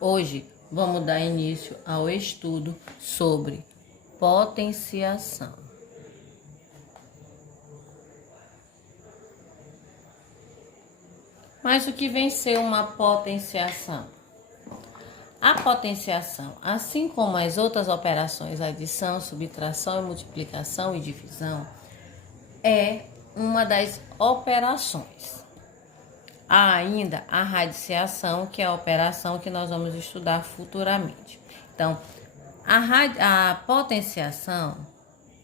Hoje vamos dar início ao estudo sobre potenciação. Mas o que vem ser uma potenciação? A potenciação, assim como as outras operações, adição, subtração, multiplicação e divisão, é uma das operações. Há ainda a radiciação, que é a operação que nós vamos estudar futuramente. Então, a potenciação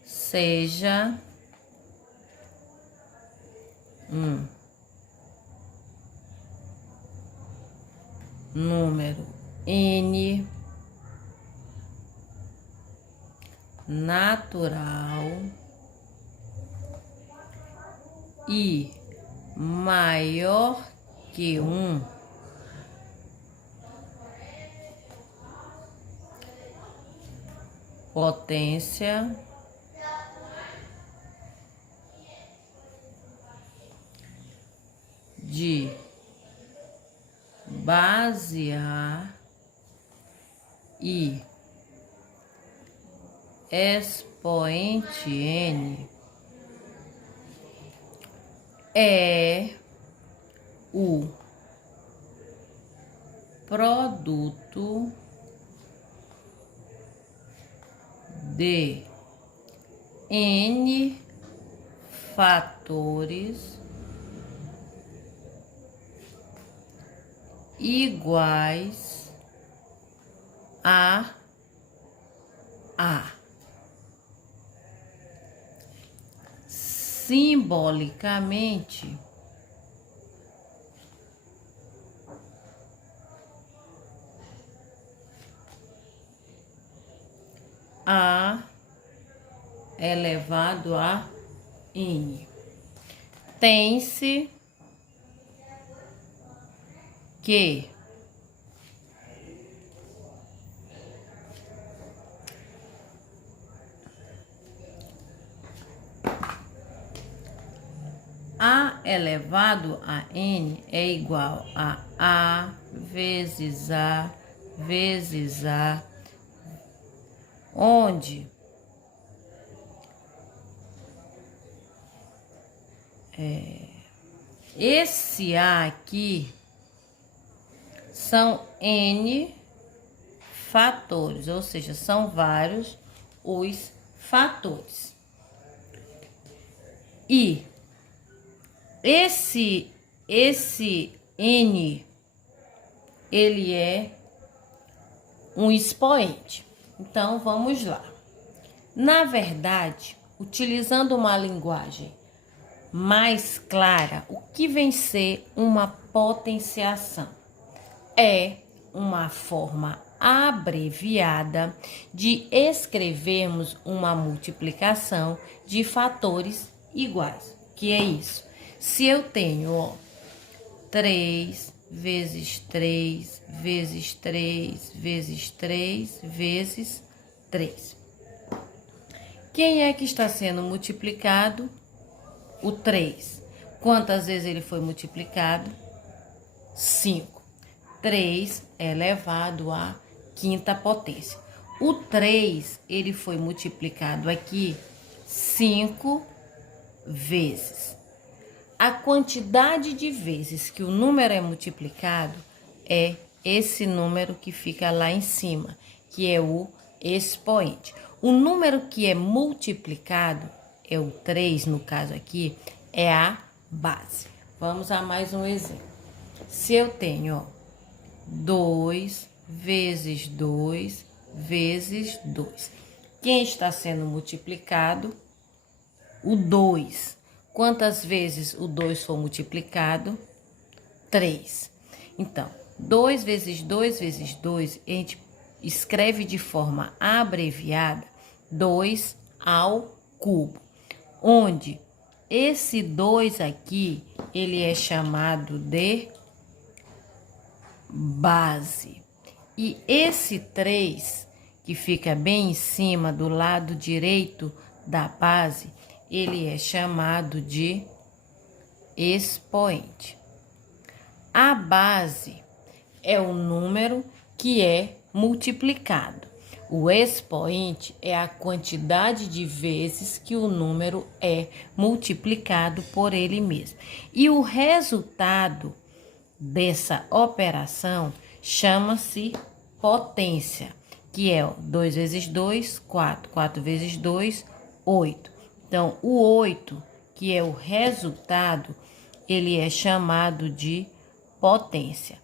seja número n natural e maior que 1, potência de base A e expoente n é o produto de n fatores iguais a A. Simbolicamente, A elevado a N. Tem-se que A elevado a N é igual a A vezes A vezes A, onde esse A aqui são N fatores, ou seja, são vários os fatores. E esse N, ele é um expoente. Então, vamos lá. Na verdade, utilizando uma linguagem mais clara, o que vem ser uma potenciação? É uma forma abreviada de escrevermos uma multiplicação de fatores iguais. Que é isso? Se eu tenho 3 vezes 3 vezes 3 vezes 3 vezes 3. Quem é que está sendo multiplicado? O 3. Quantas vezes ele foi multiplicado? 5. 3 elevado à quinta potência. O 3, ele foi multiplicado aqui 5 vezes. A quantidade de vezes que o número é multiplicado é esse número que fica lá em cima, que é o expoente. O número que é multiplicado, é o 3 no caso aqui, é a base. Vamos a mais um exemplo. Se eu tenho 2 vezes 2 vezes 2. Quem está sendo multiplicado? O 2. Quantas vezes o 2 for multiplicado? 3. Então, 2 vezes 2 vezes 2, a gente escreve de forma abreviada 2 ao cubo, onde esse 2 aqui, ele é chamado de base. E esse 3, que fica bem em cima do lado direito da base, ele é chamado de expoente. A base é o número que é multiplicado. O expoente é a quantidade de vezes que o número é multiplicado por ele mesmo. E o resultado dessa operação chama-se potência, que é 2 vezes 2, 4. 4 vezes 2, 8. Então, o 8, que é o resultado, ele é chamado de potência.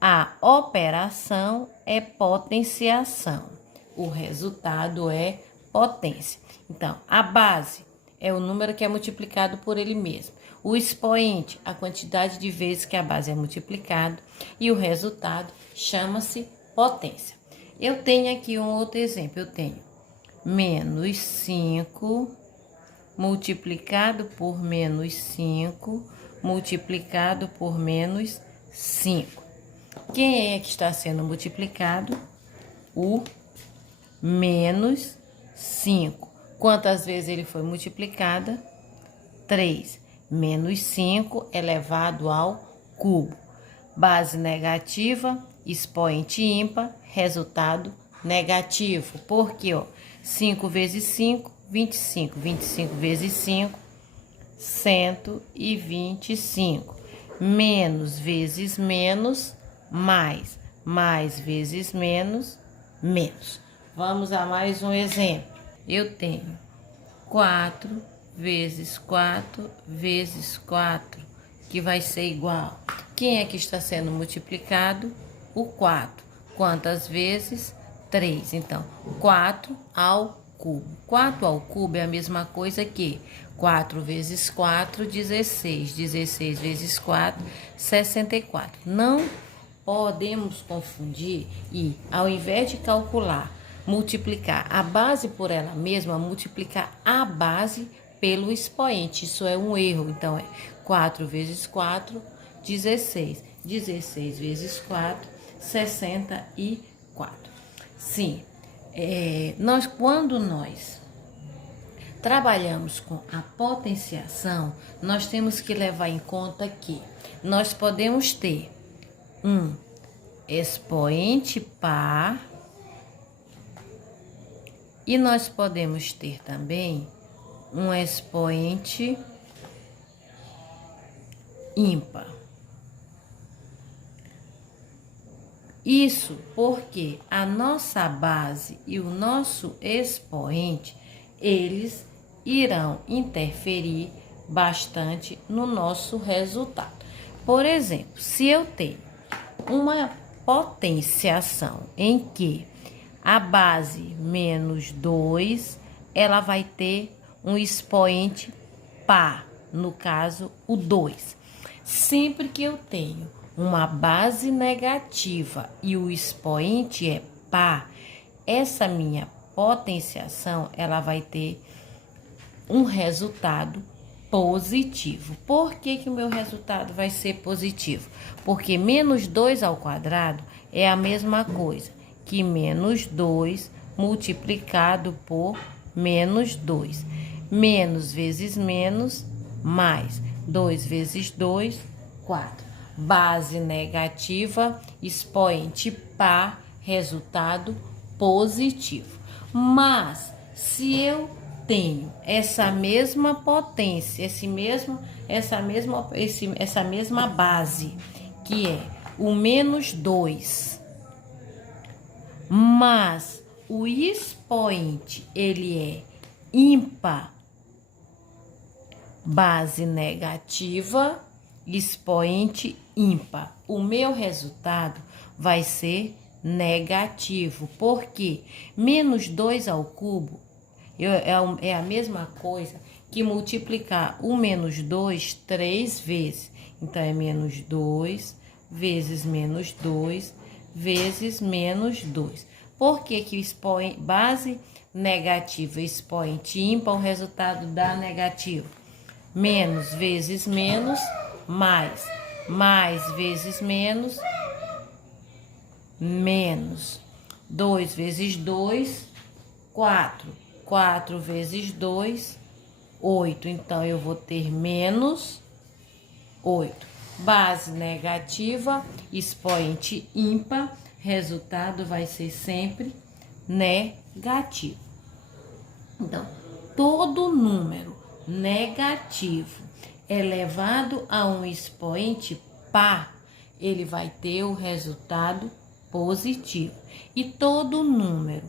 A operação é potenciação. O resultado é potência. Então, a base é o número que é multiplicado por ele mesmo. O expoente, a quantidade de vezes que a base é multiplicada. E o resultado chama-se potência. Eu tenho aqui um outro exemplo. Eu tenho menos 5 multiplicado por menos 5 multiplicado por menos 5. Quem é que está sendo multiplicado? O menos 5. Quantas vezes ele foi multiplicado? 3. Menos 5 elevado ao cubo. Base negativa, expoente ímpar, resultado negativo. Porque, 5 vezes 5, 25. 25 vezes 5, 125. Menos vezes menos, mais. Mais vezes menos, menos. Vamos a mais um exemplo. Eu tenho 4 vezes 4 vezes 4, que vai ser igual. Quem é que está sendo multiplicado? O 4. Quantas vezes? 3. Então, 4 ao cubo. 4 ao cubo é a mesma coisa que 4 vezes 4, 16. 16 vezes 4, 64. Não podemos confundir e, ao invés de calcular, multiplicar a base por ela mesma, multiplicar a base pelo expoente. Isso é um erro. Então, é 4 vezes 4, 16. 16 vezes 4, 64. Sim, quando nós trabalhamos com a potenciação, nós temos que levar em conta que nós podemos ter um expoente par e nós podemos ter também um expoente ímpar. Isso porque a nossa base e o nosso expoente, eles irão interferir bastante no nosso resultado. Por exemplo, se eu tenho uma potenciação em que a base menos 2, ela vai ter um expoente par, no caso, o 2. Sempre que eu tenho uma base negativa e o expoente é par, essa minha potenciação, ela vai ter um resultado positivo. Por que o meu resultado vai ser positivo? Porque menos 2 ao quadrado é a mesma coisa que menos 2 multiplicado por menos 2. Menos vezes menos, mais. 2 vezes 2, 4. Base negativa, expoente par, resultado positivo. Mas, se eu tenho essa mesma potência, essa mesma base, que é o menos 2, mas o expoente, ele é ímpar, base negativa, expoente ímpar, o meu resultado vai ser negativo, porque menos 2 ao cubo é a mesma coisa que multiplicar o menos 2 3 vezes. Então, é menos 2 vezes menos 2 vezes menos 2. Por que base negativa expoente ímpar, o resultado dá negativo? Menos vezes menos, mais. Mais vezes menos, menos. 2 vezes 2, 4. 4 vezes 2, 8. Então, eu vou ter menos 8. Base negativa, expoente ímpar, resultado vai ser sempre negativo. Então, todo número negativo elevado a um expoente par, ele vai ter o resultado positivo. E todo número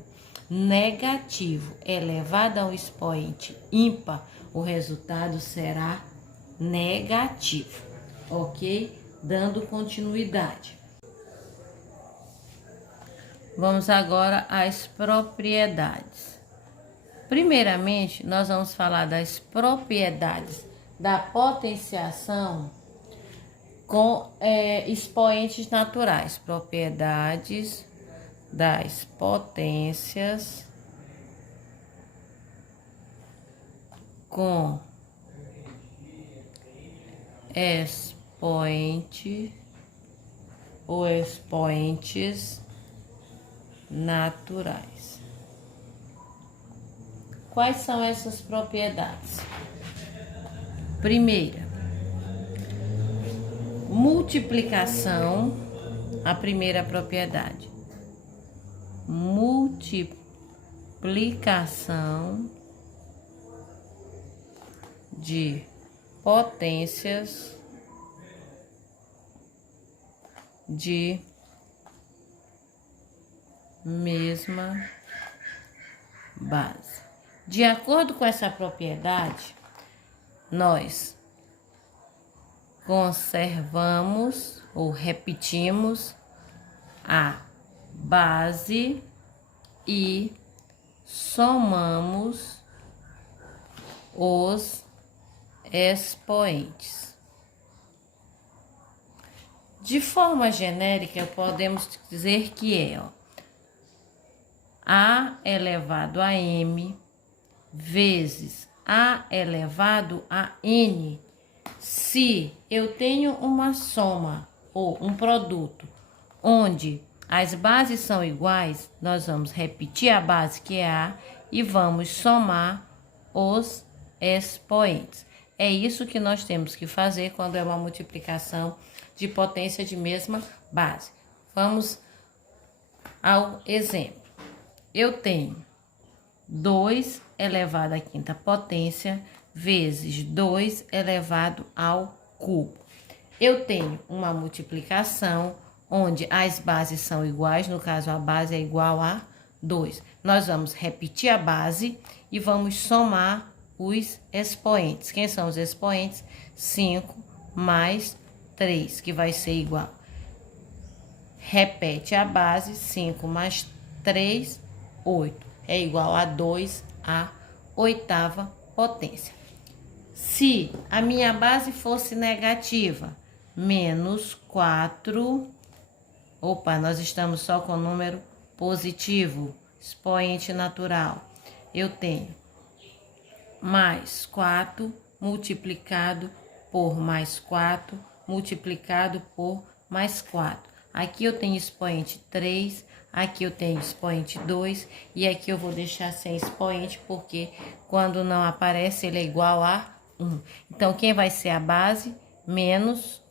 negativo elevado a um expoente ímpar, o resultado será negativo, ok? Dando continuidade. Vamos agora às propriedades. Primeiramente, nós vamos falar das propriedades da potenciação com expoentes naturais. Propriedades das potências com expoente ou expoentes naturais. Quais são essas propriedades? Primeira, multiplicação, a primeira propriedade. Multiplicação de potências de mesma base. De acordo com essa propriedade, nós conservamos ou repetimos a base e somamos os expoentes. De forma genérica, podemos dizer que é A elevado a M vezes A elevado a N. Se eu tenho uma soma ou um produto onde as bases são iguais, nós vamos repetir a base que é A e vamos somar os expoentes. É isso que nós temos que fazer quando é uma multiplicação de potência de mesma base. Vamos ao exemplo. Eu tenho 2 elevado à quinta potência vezes 2 elevado ao cubo. Eu tenho uma multiplicação onde as bases são iguais, no caso a base é igual a 2. Nós vamos repetir a base e vamos somar os expoentes. Quem são os expoentes? 5 mais 3, que vai ser igual. Repete a base, 5 mais 3, 8. É igual a 2 à oitava potência. Se a minha base fosse negativa, menos 4... Opa, nós estamos só com o número positivo, expoente natural. Eu tenho mais 4 multiplicado por mais 4 multiplicado por mais 4. Aqui eu tenho expoente 3, aqui eu tenho expoente 2 e aqui eu vou deixar sem expoente porque quando não aparece ele é igual a 1. Então, quem vai ser a base? Menos,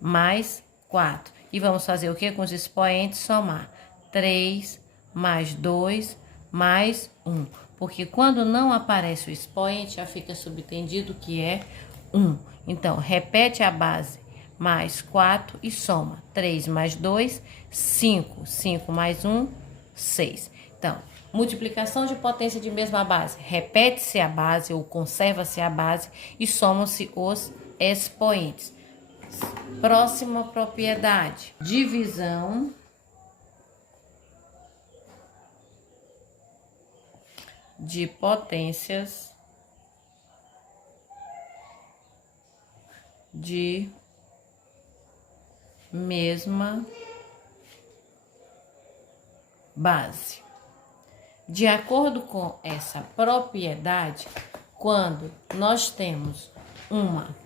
mais 4. E vamos fazer o que com os expoentes? Somar 3 mais 2 mais 1. Porque quando não aparece o expoente, já fica subentendido que é 1. Então, repete a base mais 4 e soma 3 mais 2, 5. 5 mais 1, 6. Então, multiplicação de potência de mesma base. Repete-se a base ou conserva-se a base e somam-se os expoentes. Próxima propriedade, divisão de potências de mesma base. De acordo com essa propriedade, quando nós temos uma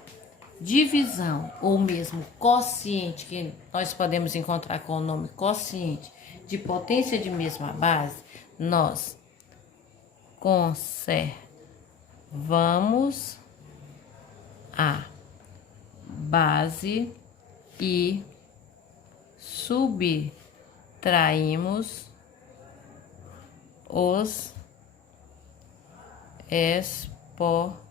divisão ou mesmo quociente, que nós podemos encontrar com o nome quociente de potência de mesma base, nós conservamos a base e subtratamos subtraímos os expoentes.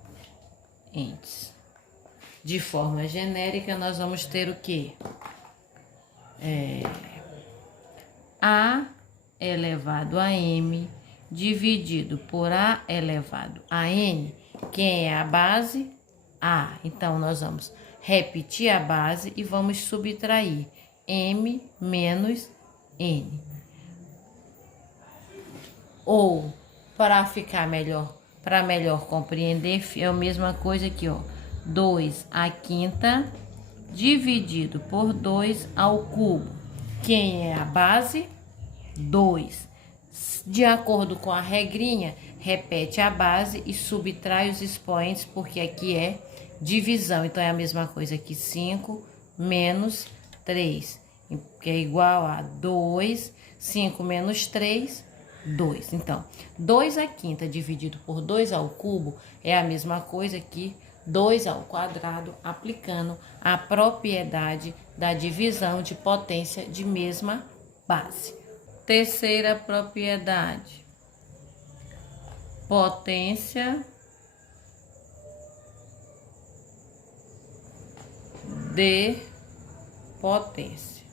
De forma genérica, nós vamos ter o quê? A elevado a M dividido por A elevado a N. Quem é a base? A. Então, nós vamos repetir a base e vamos subtrair M menos N. Ou, para ficar melhor, para melhor compreender, é a mesma coisa aqui, ó. 2 à quinta dividido por 2 ao cubo. Quem é a base? 2. De acordo com a regrinha, repete a base e subtrai os expoentes, porque aqui é divisão. Então, é a mesma coisa que 5 menos 3, que é igual a 2. 5 menos 3, 2. Então, 2 à quinta dividido por 2 ao cubo é a mesma coisa que 2 ao quadrado, aplicando a propriedade da divisão de potência de mesma base. Terceira propriedade: potência de potência.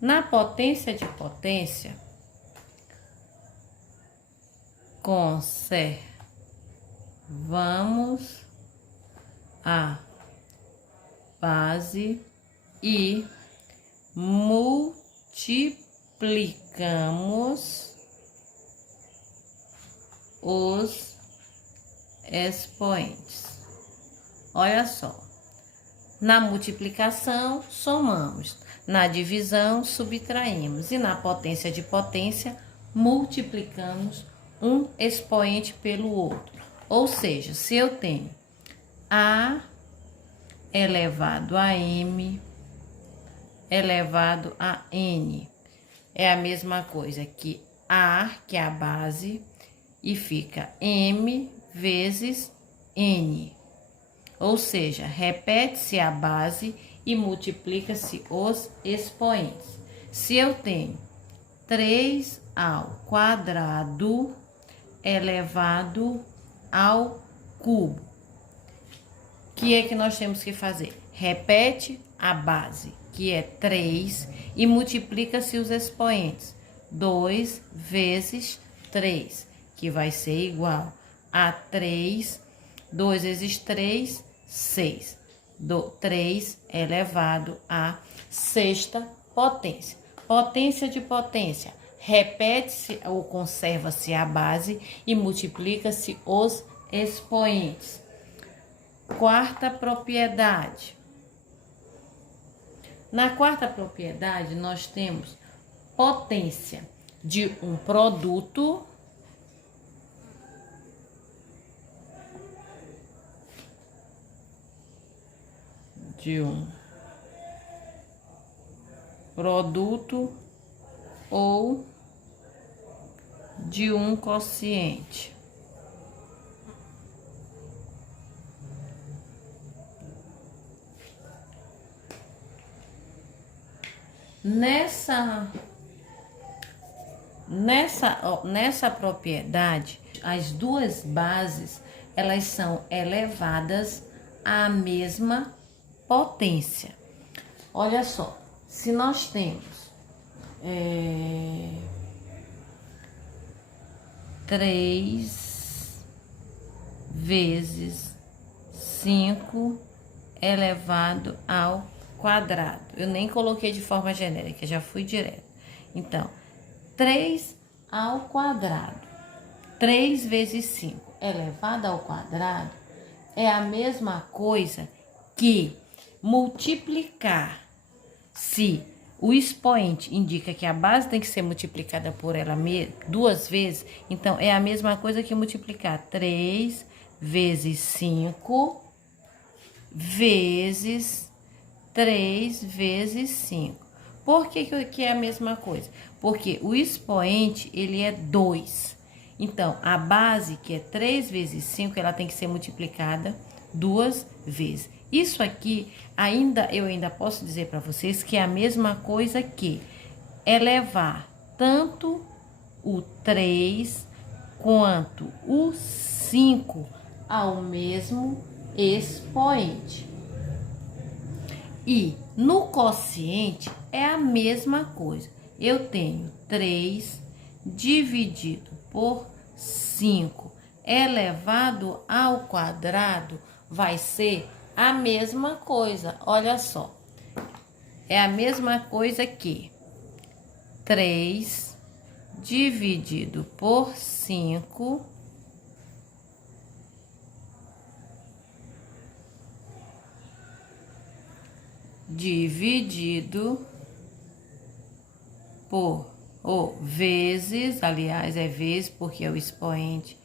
Na potência de potência, conservamos a base e multiplicamos os expoentes. Olha só, na multiplicação somamos, na divisão subtraímos e na potência de potência multiplicamos um expoente pelo outro. Ou seja, se eu tenho A elevado a M elevado a N, é a mesma coisa que A, que é a base, e fica M vezes N. Ou seja, repete-se a base e multiplica-se os expoentes. Se eu tenho 3 ao quadrado elevado ao cubo, o que é que nós temos que fazer? Repete a base, que é 3, e multiplica-se os expoentes. 2 vezes 3, que vai ser igual a 3. 2 vezes 3, 6. 3 elevado à sexta potência. Potência de potência. Repete-se ou conserva-se a base e multiplica-se os expoentes. Quarta propriedade. Na quarta propriedade, nós temos potência de um produto ou de um quociente. Nessa propriedade, as duas bases, elas são elevadas à mesma potência. Olha só, se nós temos 3 vezes 5 elevado ao quadrado. Eu nem coloquei de forma genérica, já fui direto. Então, 3 ao quadrado. 3 vezes 5 elevado ao quadrado é a mesma coisa que multiplicar. Se o expoente indica que a base tem que ser multiplicada por ela duas vezes, então é a mesma coisa que multiplicar 3 vezes 5 vezes 3 vezes 5. Por que é a mesma coisa? Porque o expoente, ele é 2. Então, a base, que é 3 vezes 5, ela tem que ser multiplicada 2 vezes. Isso aqui, eu ainda posso dizer para vocês que é a mesma coisa que elevar tanto o 3 quanto o 5 ao mesmo expoente. E no quociente é a mesma coisa. Eu tenho 3 dividido por 5 elevado ao quadrado, vai ser a mesma coisa. Olha só, é a mesma coisa que 3 dividido por 5 dividido por, ou vezes, aliás, é vezes porque é o expoente,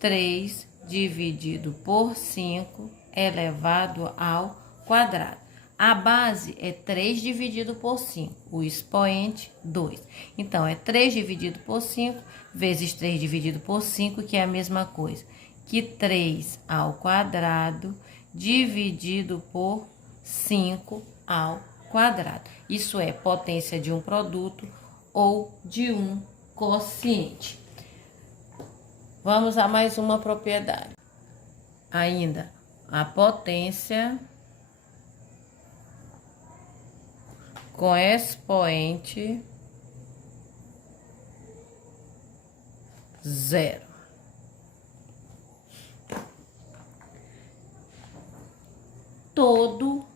3 dividido por 5 elevado ao quadrado. A base é 3 dividido por 5, o expoente 2. Então, é 3 dividido por 5 vezes 3 dividido por 5, que é a mesma coisa que 3 ao quadrado dividido por 5 ao quadrado. Isso é potência de um produto ou de um quociente. Vamos a mais uma propriedade. Ainda, a potência com expoente 0. Todo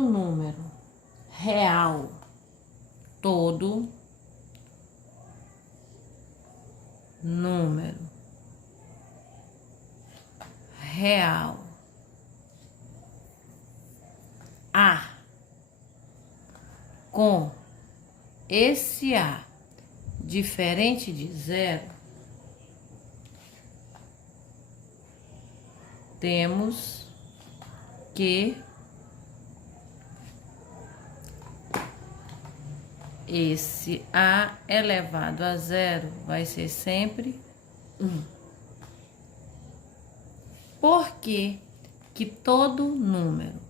número real, todo número real A com esse A diferente de 0, temos que esse A elevado a 0 vai ser sempre 1. Por que que todo número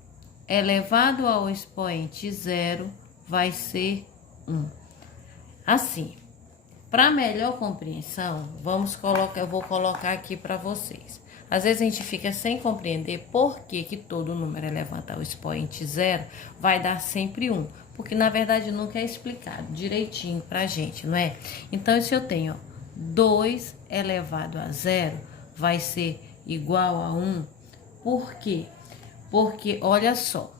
elevado ao expoente 0 vai ser 1? Assim, para melhor compreensão, eu vou colocar aqui para vocês. Às vezes a gente fica sem compreender por que que todo número elevado ao expoente 0 vai dar sempre 1. Porque, na verdade, nunca é explicado direitinho pra gente, não é? Então, se eu tenho 2 elevado a 0, vai ser igual a 1. Por quê? Porque, olha só,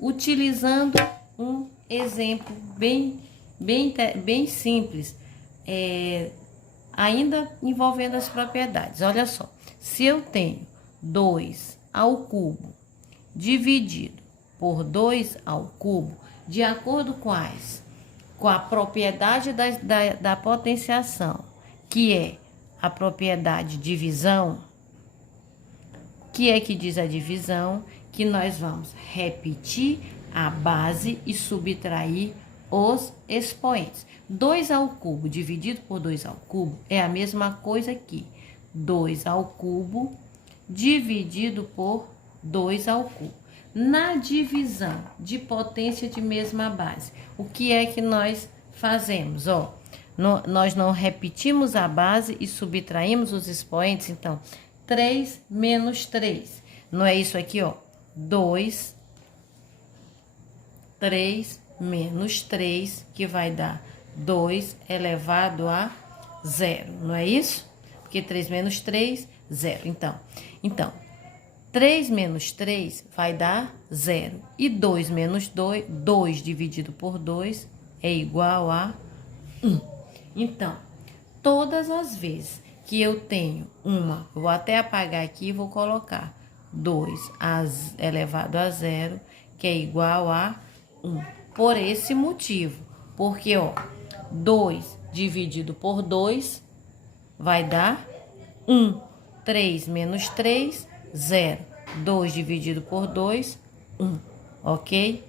utilizando um exemplo bem simples, ainda envolvendo as propriedades. Olha só, se eu tenho 2 ao cubo dividido por 2 ao cubo, de acordo com a propriedade da potenciação, que é a propriedade de divisão, que é que diz a divisão, que nós vamos repetir a base e subtrair os expoentes. 2 ao cubo dividido por 2 ao cubo é a mesma coisa que 2 ao cubo dividido por 2 ao cubo. Na divisão de potência de mesma base, o que é que nós fazemos? Nós não repetimos a base e subtraímos os expoentes. Então, 3 menos 3. Não é isso aqui, 2, 3 menos 3, que vai dar 2 elevado a 0. Não é isso? Porque 3 menos 3, 0. Então, 3 menos 3 vai dar 0. E 2 menos 2, 2 dividido por 2 é igual a 1. Então, todas as vezes que eu tenho eu vou até apagar aqui e vou colocar 2 elevado a 0, que é igual a 1. Por esse motivo, porque 2 dividido por 2 vai dar 1. 3 menos 3, 0. 2 dividido por 2, 1. Ok?